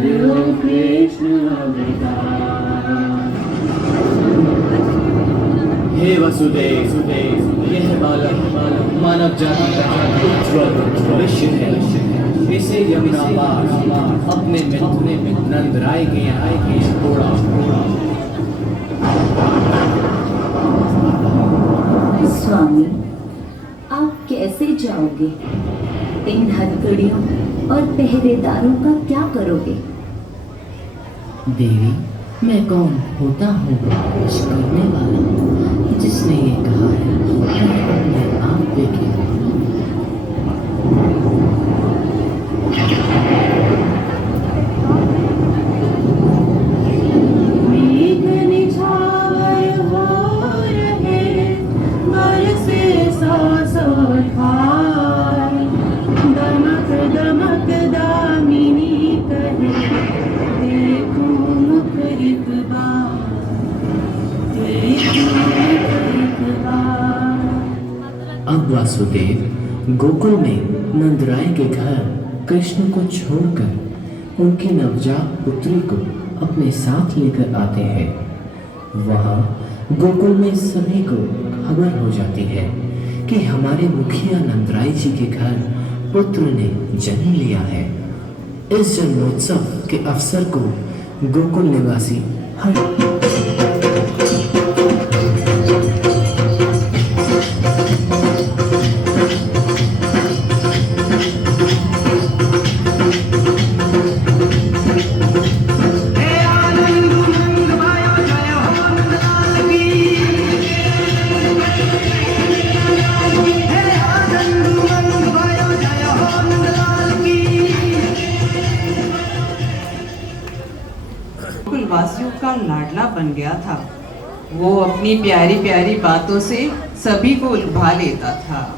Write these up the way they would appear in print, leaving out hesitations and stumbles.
आर्यो कृष्ण अवतार। हे वसुदेव, यह बालक मानव जाति का उज्ज्वल भविष्य है। इसे यमुना पार अपने मित्र नंद राय के यहाँ छोड़ा। स्वामी, आप कैसे जाओगे? इन हथकड़ियों और पहरेदारों का क्या करोगे? देवी, मैं कौन होता हूँ? कुछ करने वाला जिसने ये कहा है अपने आप देखे। अब वासुदेव गोकुल में नंदराय के घर कृष्ण को छोड़कर उनकी नवजात पुत्री को अपने साथ लेकर आते हैं। वहाँ गोकुल में सभी को खबर हो जाती है कि हमारे मुखिया नंदराय जी के घर पुत्र ने जन्म लिया है। इस जन्मोत्सव के अवसर को गोकुल निवासी हर वासियों का लाडला बन गया था। वो अपनी प्यारी प्यारी बातों से सभी को लुभा लेता था।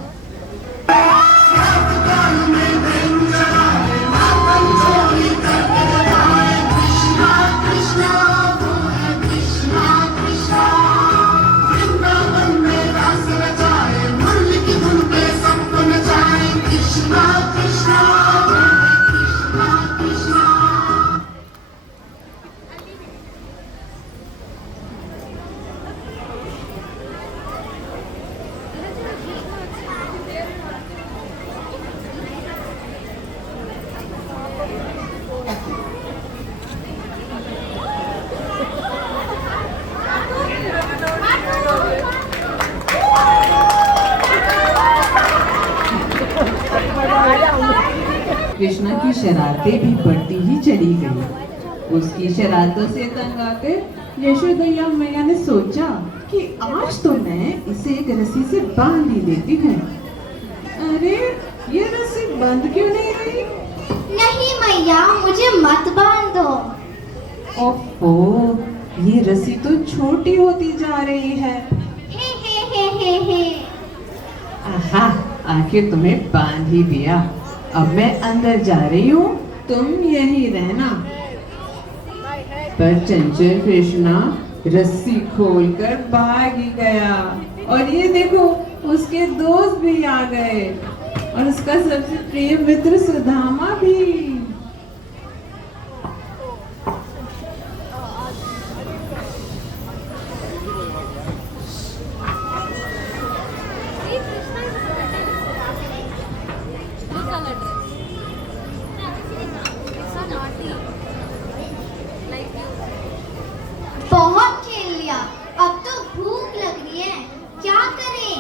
कृष्ण की शरारतें भी बढ़ती ही चली गई। उसकी शरारतों से तंग आकर यशोदैया मैया ने सोचा कि आज तो मैं इसे एक रस्सी से बांध ही देती हूँ। अरे, ये रस्सी बंद क्यों नहीं हुई? नहीं मैया, मुझे मत बांधो। ओहो, ये रस्सी तो छोटी होती जा रही है। हे। आहा, आखिर तुम्हें बांध ही दिया। अब मैं अंदर जा रही हूँ, तुम यहीं रहना। पर चंचल कृष्णा रस्सी खोलकर भाग ही गया। और ये देखो, उसके दोस्त भी आ गए और उसका सबसे प्रिय मित्र सुदामा भी। बहुत खेल लिया, अब तो भूख लग रही है, क्या करें?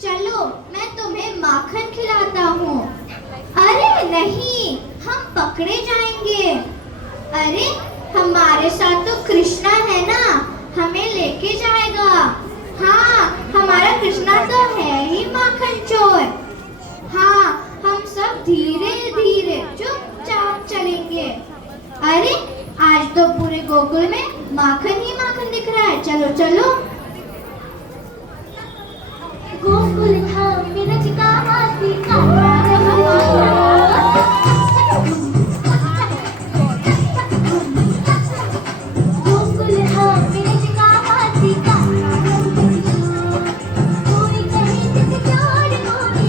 चलो मैं तुम्हें माखन खिलाता हूँ। अरे नहीं, हम पकड़े जाएंगे। अरे हमारे साथ तो कृष्णा है ना, हमें लेके जाएगा। हाँ, हमारा कृष्णा तो है ही माखन चोर। हाँ, हम सब धीरे धीरे चुपचाप चलेंगे। अरे आज तो पूरे गोकुल में माखन ही माखन दिख रहा है। चलो चलो। गोकुल धाम में रचिका हाथी का गोकुल धाम में रचिका हाथी का कोई कहीं से चोर कोई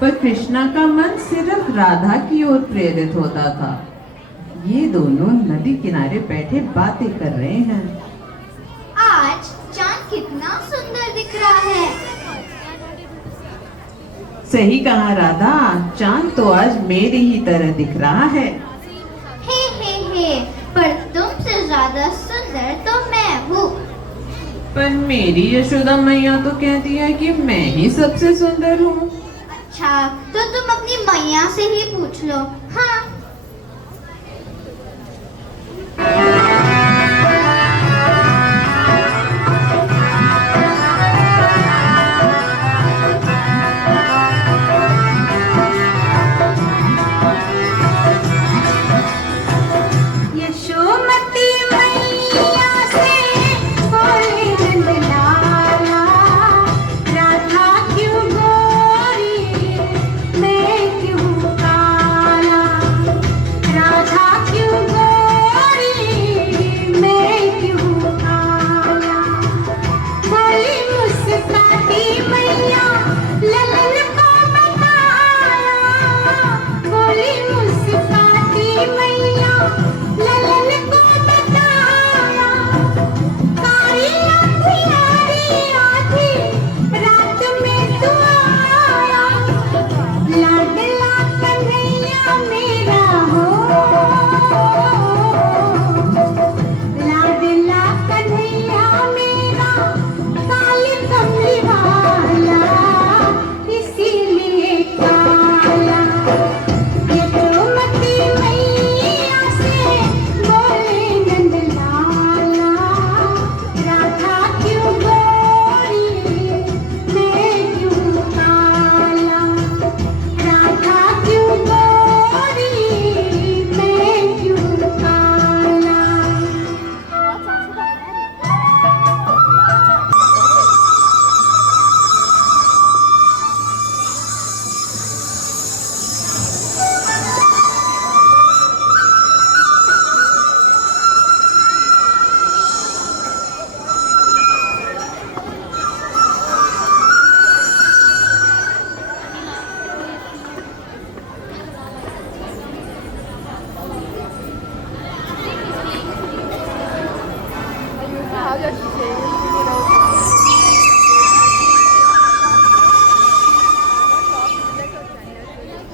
पर कृष्णा का मन सिर्फ राधा की ओर प्रेरित होता था। ये दोनों नदी किनारे बैठे बातें कर रहे हैं। आज चांद कितना सुंदर दिख रहा है। सही कहा राधा, चांद तो आज मेरी ही तरह दिख रहा है। हे, पर तुमसे ज्यादा सुंदर तो मैं हूँ। पर मेरी यशोदा मैया तो कहती है कि मैं ही सबसे सुंदर हूँ। अच्छा, तो तुम अपनी मैया से ही पूछ लो। हाँ।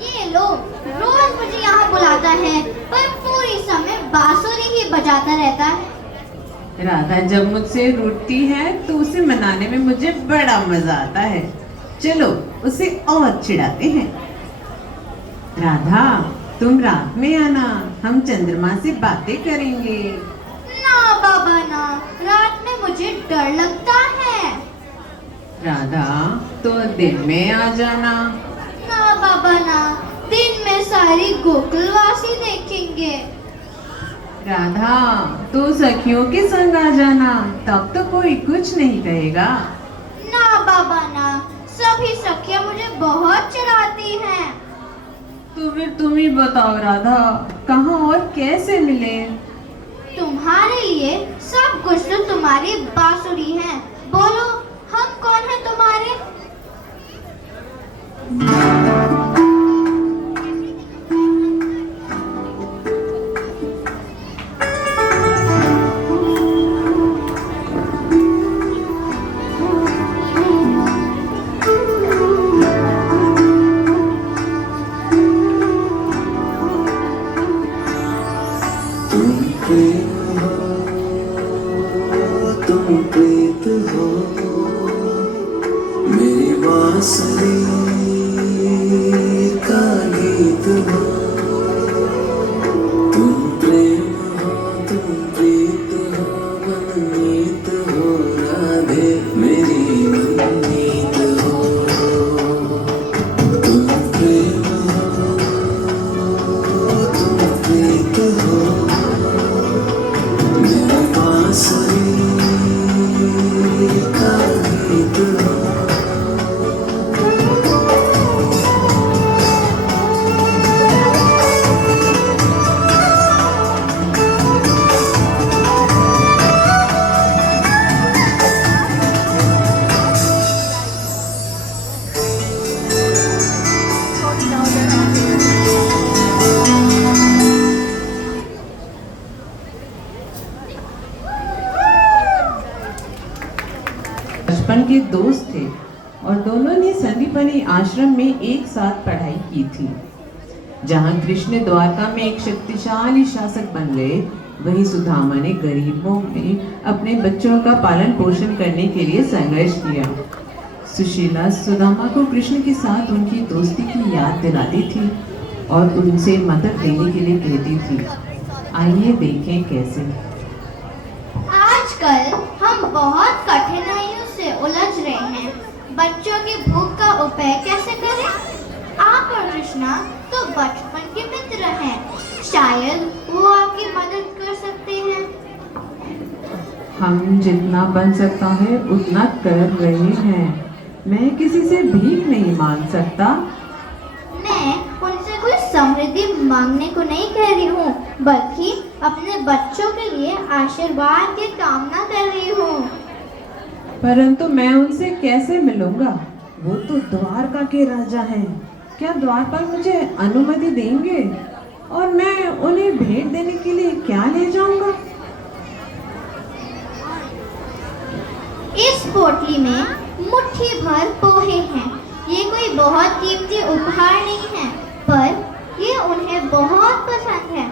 ये लो, रोज मुझे यहाँ बुलाता है, पर पूरी समय बांसुरी ही बजाता रहता है। राधा जब मुझसे रूठती है तो उसे मनाने में मुझे बड़ा मजा आता है। चलो उसे और चिढ़ाते हैं। राधा, तुम रात में आना, हम चंद्रमा से बातें करेंगे। ना बाबा ना, रात में मुझे डर लगता है। राधा, तो दिन में आ जाना। ना बाबा ना, दिन में सारी गोकुलवासी देखेंगे। राधा, तो सखियों के संग आ जाना, तब तो कोई कुछ नहीं कहेगा। ना बाबा ना, सभी सखियां मुझे बहुत चिढ़ाती हैं। तो फिर तुम ही बताओ राधा, कहाँ और कैसे मिले? तुम्हारे लिए सब कुछ तो तुम्हारी बांसुरी है। बोलो, हम कौन है तुम्हारे? तुम प्रीत हो मेरी बांसुरी के दोस्त थे और दोनों ने संदीपनी आश्रम में एक साथ पढ़ाई की थी। जहाँ कृष्ण द्वारका में एक शक्तिशाली शासक बन गए, वहीं सुदामा ने गरीबों में अपने बच्चों का पालन पोषण करने के लिए संघर्ष किया। सुशीला सुदामा को कृष्ण के साथ उनकी दोस्ती की याद दिलाती थी और उनसे मदद लेने के लिए कहती थी। आइए देखें कैसे। आजकल हम बहुत कठिनाइयों से उलझ रहे हैं। बच्चों की भूख का उपाय कैसे करें? आप और कृष्णा तो बचपन के मित्र हैं, शायद वो आपकी मदद कर सकते हैं। हम जितना बन सकता है उतना कर रहे हैं। मैं किसी से भीख नहीं मांग सकता। मैं उनसे कोई समृद्धि मांगने को नहीं कह रही हूँ, बल्कि अपने बच्चों के लिए आशीर्वाद की कामना कर रही हूँ। परंतु मैं उनसे कैसे मिलूंगा? वो तो द्वारका के राजा हैं। क्या द्वारपाल मुझे अनुमति देंगे? और मैं उन्हें भेंट देने के लिए क्या ले जाऊंगा? इस पोटली में मुट्ठी भर पोहे हैं। ये कोई बहुत कीमती उपहार नहीं है, पर ये उन्हें बहुत पसंद है।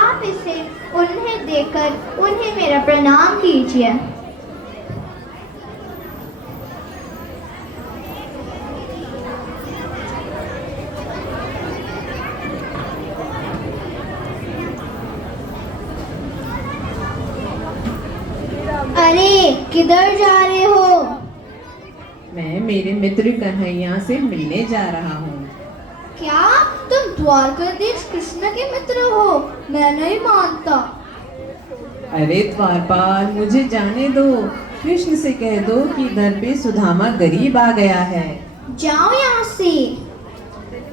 आप इसे उन्हें देकर उन्हें मेरा प्रणाम कीजिए। अरे किधर जा रहे हो? मैं मेरे मित्र कन्हैया से मिलने जा रहा हूँ। क्या तुम द्वारकाधीश कृष्ण के मित्र हो? मैं नहीं मानता। अरे द्वारपाल, मुझे जाने दो। कृष्ण से कह दो कि घर पे सुदामा गरीब आ गया है। जाओ यहाँ से।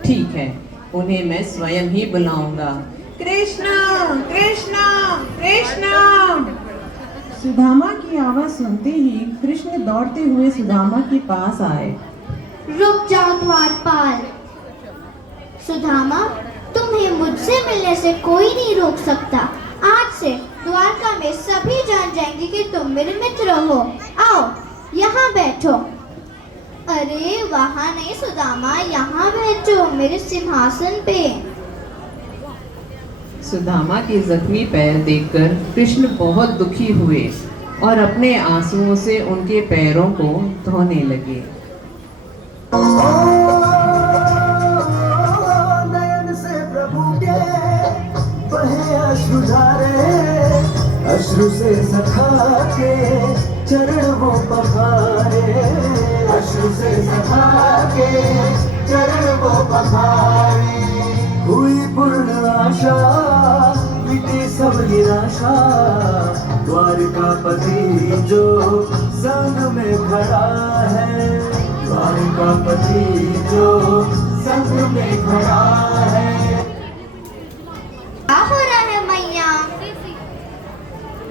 ठीक है, उन्हें मैं स्वयं ही बुलाऊंगा। कृष्णा, कृष्णा, कृष्णा। सुदामा की आवाज सुनते ही कृष्ण दौड़ते हुए सुदामा के पास आए। रुक जाओ द्वारपाल। सुदामा, तुम्हें मुझसे मिलने से कोई नहीं रोक सकता। आज से द्वारका में सभी जान जाएंगे कि तुम मेरे मित्र हो। आओ यहाँ बैठो। अरे वहाँ नहीं सुदामा, यहाँ बैठो मेरे सिंहासन पे। सुदामा के जख्मी पैर देखकर कृष्ण बहुत दुखी हुए और अपने आंसुओं से उनके पैरों को धोने लगे। नयन से प्रभु के बहे अश्रुधारे, अश्रु से सखा के चरण वो पखारे, अश्रु से सखा के चरण वो पखारे। हुई पूर्ण आशा, मिटी सब निराशा, द्वारकापति जो संग में खड़ा है, द्वारकापति जो संग में खड़ा है। क्या हो रहा है मैया?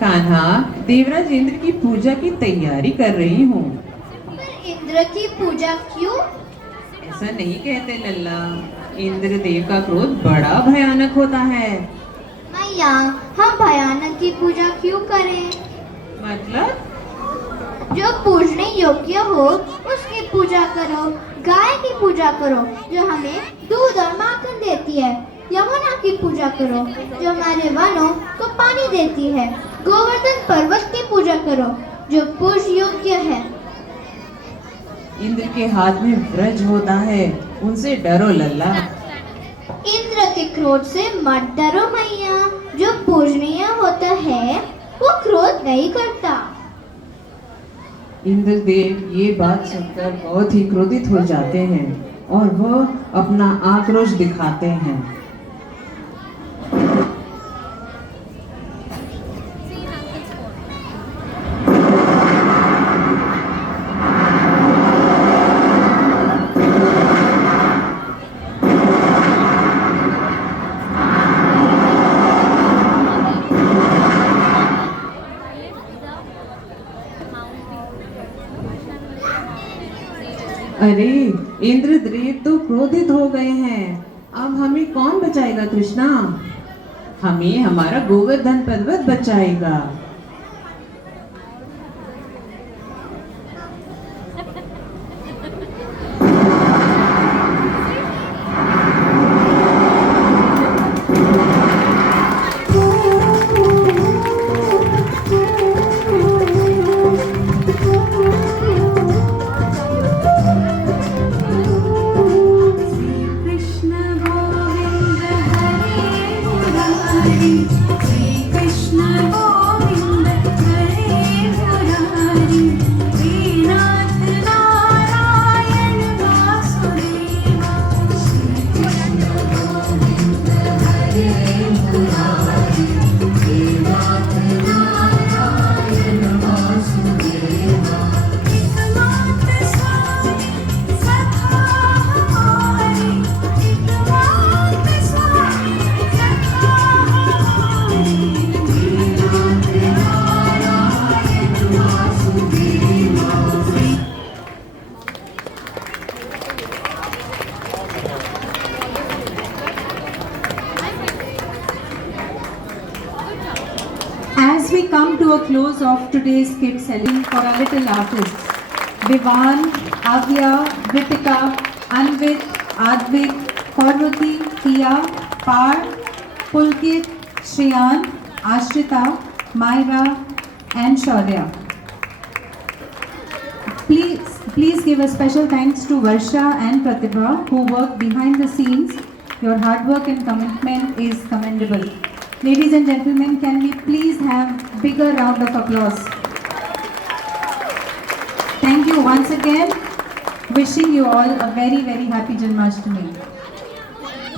कान्हा, देवराज इंद्र की पूजा की तैयारी कर रही हूँ। पर इंद्र की पूजा क्यों? ऐसा नहीं कहते लल्ला। इंद्र देव का क्रोध बड़ा भयानक होता है। मैया, हम भयानक की पूजा क्यों करें? मतलब? जो पूजने योग्य हो उसकी पूजा करो। गाय की पूजा करो जो हमें दूध और माखन देती है। यमुना की पूजा करो जो हमारे वनों को पानी देती है। गोवर्धन पर्वत की पूजा करो जो पूज योग्य है। इंद्र के हाथ में वज्र होता है, उनसे डरो लल्ला। इंद्र के क्रोध से मत डरो मैया। जो पूजनीय होता है वो क्रोध नहीं करता। इंद्रदेव ये बात सुनकर बहुत ही क्रोधित हो जाते हैं और वह अपना आक्रोश दिखाते हैं। अरे इंद्रदेव तो क्रोधित हो गए हैं। अब हमें कौन बचाएगा कृष्णा? हमें हमारा गोवर्धन पर्वत बचाएगा। As we come to a close of today's Kid Selling for our little artists, Vivan, Avya, Ritika, Anvit, Advik, Parvati, Tia, Par, Pulkit, Shriyan, Ashrita, Myra, and Shaurya. Please give a special thanks to Varsha and Pratibha who work behind the scenes. Your hard work and commitment is commendable. Ladies and gentlemen, can we please have bigger round of applause? Thank you once again. Wishing you all a very, very happy Janmashtami.